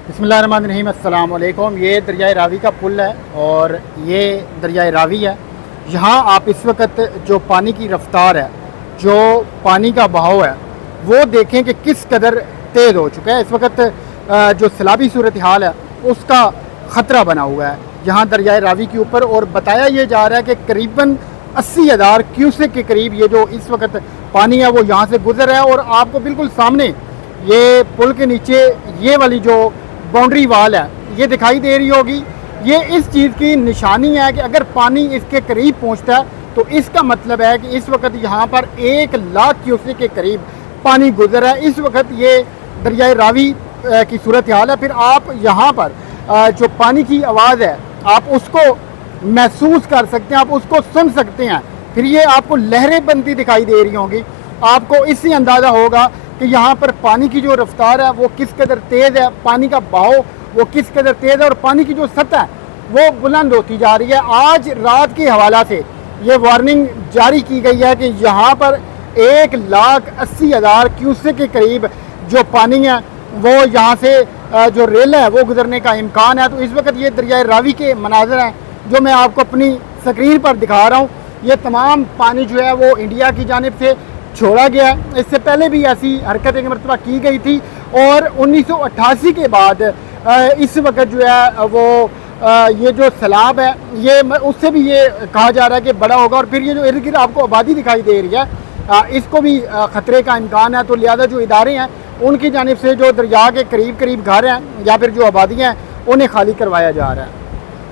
बिस्मिल्लाहिर्रहमानिर्रहीम, अस्सलाम वालेकुम। ये दरियाए रावी का पुल है और ये दरियाए रावी है। यहाँ आप इस वक्त जो पानी की रफ्तार है, जो पानी का बहाव है, वो देखें कि किस कदर तेज़ हो चुका है। इस वक्त जो सैलाबी सूरत हाल है उसका ख़तरा बना हुआ है यहाँ दरियाए रावी के ऊपर। और बताया ये जा रहा है कि करीबन 80,000 क्यूसेक के करीब ये जो इस वक्त पानी है वो यहाँ से गुजर रहा है। और आपको बिल्कुल सामने ये पुल के नीचे ये वाली जो बाउंड्री वाल है ये दिखाई दे रही होगी। ये इस चीज़ की निशानी है कि अगर पानी इसके करीब पहुंचता है तो इसका मतलब है कि इस वक्त यहाँ पर 1 लाख क्यूसेक के करीब पानी गुजर रहा है। इस वक्त ये दरियाए रावी की सूरत हाल है। फिर आप यहाँ पर जो पानी की आवाज़ है आप उसको महसूस कर सकते हैं, आप उसको सुन सकते हैं। फिर ये आपको लहरें बनती दिखाई दे रही होंगी। आपको इससे अंदाज़ा होगा कि यहाँ पर पानी की जो रफ्तार है वो किस कदर तेज़ है, पानी का बहाव वो किस कदर तेज़ है और पानी की जो सतह है वो बुलंद होती जा रही है। आज रात के हवाला से ये वार्निंग जारी की गई है कि यहाँ पर 1,80,000 क्यूसेक के करीब जो पानी है वो यहाँ से जो रेल है वो गुजरने का इम्कान है। तो इस वक्त ये दरियाए रावी के मनाज़र हैं जो मैं आपको अपनी स्क्रीन पर दिखा रहा हूँ। ये तमाम पानी जो है वो इंडिया की जानिब से छोड़ा गया। इससे पहले भी ऐसी हरकत एक मरतबा की गई थी और 1988 के बाद इस वक्त जो है वो ये जो सैलाब है ये उससे भी ये कहा जा रहा है कि बड़ा होगा। और फिर ये जो इर्द गिर्द आपको आबादी दिखाई दे रही है इसको भी ख़तरे का इम्कान है। तो लिहाजा जो इदारे हैं उनकी जानिब से जो दरिया के करीब करीब घर हैं या फिर जो आबादियाँ हैं उन्हें खाली करवाया जा रहा है।